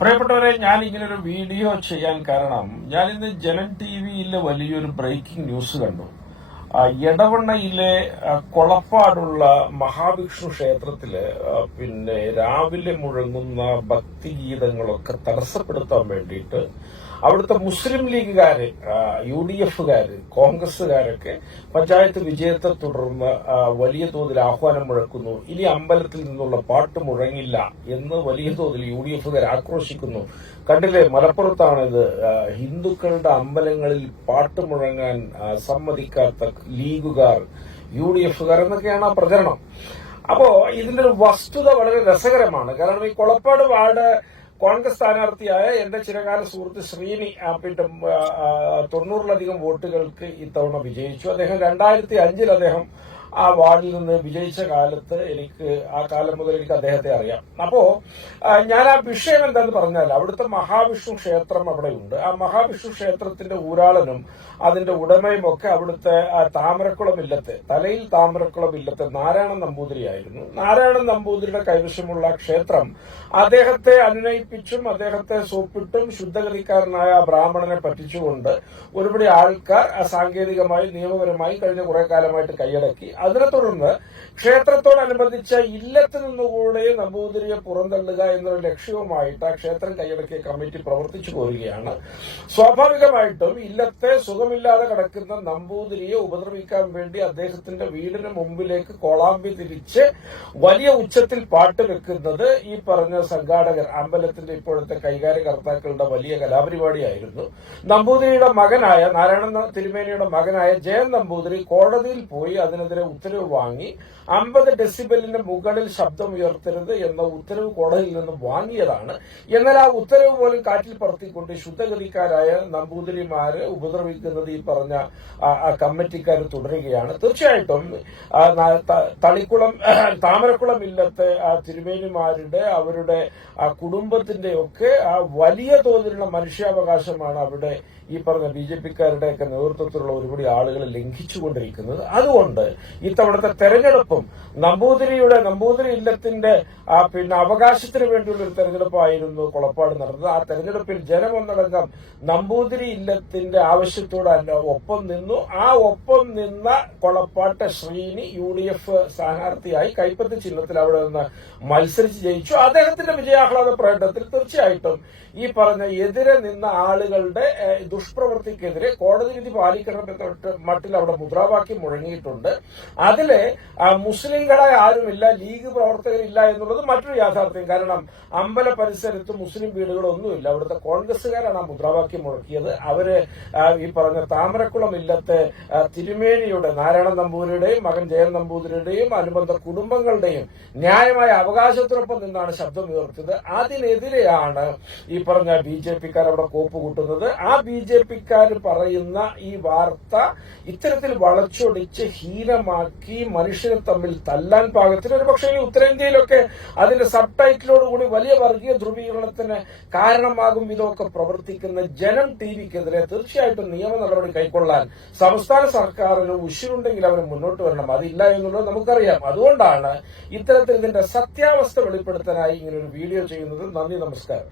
പ്രിയപ്പെട്ടവരെ, ഞാൻ ഇങ്ങനൊരു വീഡിയോ ചെയ്യാൻ കാരണം ഞാൻ ഇന്ന് ജനം ടിവിയിലെ വലിയൊരു ബ്രേക്കിംഗ് ന്യൂസ് കണ്ടു. എടവണ്ണയിലെ കൊളപ്പാടുള്ള മഹാവിഷ്ണു ക്ഷേത്രത്തില് രാവിലെ മുഴങ്ങുന്ന ഭക്തിഗീതങ്ങളൊക്കെ തടസ്സപ്പെടുത്താൻ വേണ്ടിയിട്ട് അവിടുത്തെ മുസ്ലിം ലീഗുകാര്, UDF-കാര്, കോൺഗ്രസുകാരൊക്കെ പഞ്ചായത്ത് വിജയത്തെ തുടർന്ന് വലിയ തോതിൽ ആഹ്വാനം മുഴക്കുന്നു. ഇനി അമ്പലത്തിൽ നിന്നുള്ള പാട്ട് മുഴങ്ങില്ല എന്ന് വലിയ തോതിൽ UDF-കാർ ആക്രോശിക്കുന്നു. കണ്ടില്ലേ, മലപ്പുറത്താണിത്. ഹിന്ദുക്കളുടെ അമ്പലങ്ങളിൽ പാട്ട് മുഴങ്ങാൻ സമ്മതിക്കാത്ത ലീഗുകാർ, UDF-കാർ എന്നൊക്കെയാണ് ആ പ്രചരണം. അപ്പോ ഇതിന്റെ ഒരു വസ്തുത വളരെ രസകരമാണ്. കാരണം ഈ കൊളപ്പാട് വാർഡ് കോൺഗ്രസ് സ്ഥാനാർത്ഥിയായ എന്റെ ചിരകാല സുഹൃത്ത് ശ്രീനി 90-ലധികം വോട്ടുകൾക്ക് ഇത്തവണ വിജയിച്ചു. അദ്ദേഹം 2005 അദ്ദേഹം ആ വാർഡിൽ നിന്ന് വിജയിച്ച കാലത്ത് ആ കാലം മുതൽ എനിക്ക് അദ്ദേഹത്തെ അറിയാം. അപ്പോ ഞാൻ ആ വിഷയം എന്താന്ന് പറഞ്ഞാൽ, അവിടുത്തെ മഹാവിഷ്ണു ക്ഷേത്രം അവിടെയുണ്ട്. ആ മഹാവിഷ്ണു ക്ഷേത്രത്തിന്റെ ഊരാളനും അതിന്റെ ഉടമയും ഒക്കെ അവിടുത്തെ താമരക്കുളം ഇല്ലത്തെ, തലയിൽ താമരക്കുളം ഇല്ലത്തെ നാരായണൻ നമ്പൂതിരിയായിരുന്നു. നാരായണൻ നമ്പൂതിരിയുടെ കൈവശമുള്ള ക്ഷേത്രം അദ്ദേഹത്തെ അനുനയിപ്പിച്ചും അദ്ദേഹത്തെ സോപ്പിട്ടും ശുദ്ധഗതിക്കാരനായ ബ്രാഹ്മണനെ പറ്റിച്ചുകൊണ്ട് ഒരുപടി ആൾക്കാർ സാങ്കേതികമായി നിയമപരമായി കഴിഞ്ഞ കുറെ കാലമായിട്ട് കൈയടക്കി. അതിനെ തുടർന്ന് ക്ഷേത്രത്തോടനുബന്ധിച്ച ഇല്ലത്ത് നിന്നുകൂടെ നമ്പൂതിരിയെ പുറന്തള്ളുക എന്നൊരു ലക്ഷ്യവുമായിട്ട് ആ ക്ഷേത്രം കൈയടക്കിയ കമ്മിറ്റി പ്രവർത്തിച്ചു പോരുകയാണ്. സ്വാഭാവികമായിട്ടും ഇല്ലത്തെ സുഖമില്ലാതെ കിടക്കുന്ന നമ്പൂതിരിയെ ഉപദ്രവിക്കാൻ വേണ്ടി അദ്ദേഹത്തിന്റെ വീടിന് മുമ്പിലേക്ക് കോളാമ്പി തിരിച്ച് വലിയ ഉച്ചത്തിൽ പാട്ട് വെക്കുന്നത് ഈ പറഞ്ഞ സംഘാടകർ, അമ്പലത്തിന്റെ ഇപ്പോഴത്തെ കൈകാര്യകർത്താക്കളുടെ വലിയ കലാപരിപാടിയായിരുന്നു. നമ്പൂതിരിയുടെ മകനായ നാരായണ തിരുമേനിയുടെ മകനായ ജയൻ നമ്പൂതിരി കോടതിയിൽ പോയി അതിനെതിരെ ഉത്തരവ് വാങ്ങി 50 ഡെസിബലിന് മുകളിൽ ശബ്ദം ഉയർത്തരുത് എന്ന ഉത്തരവ് കോടതിയിൽ നിന്ന് വാങ്ങിയതാണ്. എന്നാൽ ആ ഉത്തരവ് പോലും കാറ്റിൽ പറത്തിക്കൊണ്ട് ശുദ്ധഗതിക്കാരായ നമ്പൂതിരിമാരെ ഉപദ്രവിക്കുന്നത് ഈ പറഞ്ഞ കമ്മിറ്റിക്കാർ തുടരുകയാണ്. തീർച്ചയായിട്ടും താമരക്കുളം ഇല്ലത്തെ തിരുമേനിമാരുടെ, അവരുടെ കുടുംബത്തിന്റെയൊക്കെ വലിയ തോതിലുള്ള മനുഷ്യാവകാശമാണ് അവിടെ ഈ പറഞ്ഞ BJP-ക്കാരുടെയൊക്കെ നേതൃത്വത്തിലുള്ള ഒരുപാട് ആളുകൾ ലംഘിച്ചുകൊണ്ടിരിക്കുന്നത്. അതുകൊണ്ട് ഇത്തവണത്തെ തെരഞ്ഞെടുപ്പും നമ്പൂതിരി ഇല്ലത്തിന്റെ അവകാശത്തിന് വേണ്ടിയുള്ള ഒരു തെരഞ്ഞെടുപ്പായിരുന്നു കൊളപ്പാട് നടന്നത്. ആ തെരഞ്ഞെടുപ്പിൽ ജനമൊന്നടങ്കം നമ്പൂതിരി ഇല്ലത്തിന്റെ ആവശ്യത്തോട് ഒപ്പം നിന്നു. ആ ഒപ്പം നിന്ന കൊളപ്പാട്ടെ ശ്രീനി UDF സ്ഥാനാർത്ഥിയായി കൈപ്പത്തി ചിഹ്നത്തിൽ അവിടെ നിന്ന് മത്സരിച്ച് ജയിച്ചു. അദ്ദേഹത്തിന്റെ വിജയാഹ്ലാദ പ്രകടനത്തിൽ തീർച്ചയായിട്ടും ഈ പറഞ്ഞ എതിരെ നിന്ന ആളുകളുടെ ദുഷ്പ്രവൃത്തിക്കെതിരെ കോടതി വിധി പാലിക്കണമെന്ന മട്ടിൽ അവിടെ മുദ്രാവാക്യം മുഴങ്ങിയിട്ടുണ്ട്. അതിലെ മുസ്ലിങ്ങളായ ആരുമില്ല, ലീഗ് പ്രവർത്തകരില്ല എന്നുള്ളത് മറ്റൊരു യാഥാർത്ഥ്യം. കാരണം അമ്പല പരിസരത്ത് മുസ്ലിം വീടുകളൊന്നുമില്ല. അവിടുത്തെ കോൺഗ്രസുകാരാണ് ആ മുദ്രാവാക്യം മുഴക്കിയത്. അവര് ഈ പറഞ്ഞ താമരക്കുളം ഇല്ലത്തെ തിരുമേനിയുടെ, നാരായണ നമ്പൂതിരിയുടെയും മകൻ ജയൻ നമ്പൂതിരിയുടെയും അനുബന്ധ കുടുംബങ്ങളുടെയും ന്യായമായ അവകാശത്തിനൊപ്പം നിന്നാണ് ശബ്ദമുയർത്തിയത്. അതിനെതിരെയാണ് ഈ പറഞ്ഞ BJP-ക്കാർ അവിടെ കോപ്പ് കൂട്ടുന്നത്. ആ BJP-ക്കാർ പറയുന്ന ഈ വാർത്ത ഇത്തരത്തിൽ വളച്ചൊടിച്ച് ഹീനമാക്കി മനുഷ്യരെ തമ്മിൽ തല്ലാൻ പാകത്തിന്, ഒരു പക്ഷേ ഉത്തരേന്ത്യയിലൊക്കെ അതിന്റെ സബ് ടൈറ്റിലോടുകൂടി വലിയ വർഗീയ ധ്രുവീകരണത്തിന് കാരണമാകും വിധമൊക്കെ പ്രവർത്തിക്കുന്ന ജനം TVക്കെതിരെ തീർച്ചയായിട്ടും നിയമ നടപടി കൈക്കൊള്ളാൻ സംസ്ഥാന സർക്കാരിന് ഉശിരുണ്ടെങ്കിൽ അവർ മുന്നോട്ട് വരണം. അതില്ല എന്നുള്ളത് നമുക്കറിയാം. അതുകൊണ്ടാണ് ഇത്തരത്തിൽ ഇതിന്റെ സത്യാവസ്ഥ വെളിപ്പെടുത്താനായി ഇങ്ങനൊരു വീഡിയോ ചെയ്യുന്നത്. നന്ദി, നമസ്കാരം.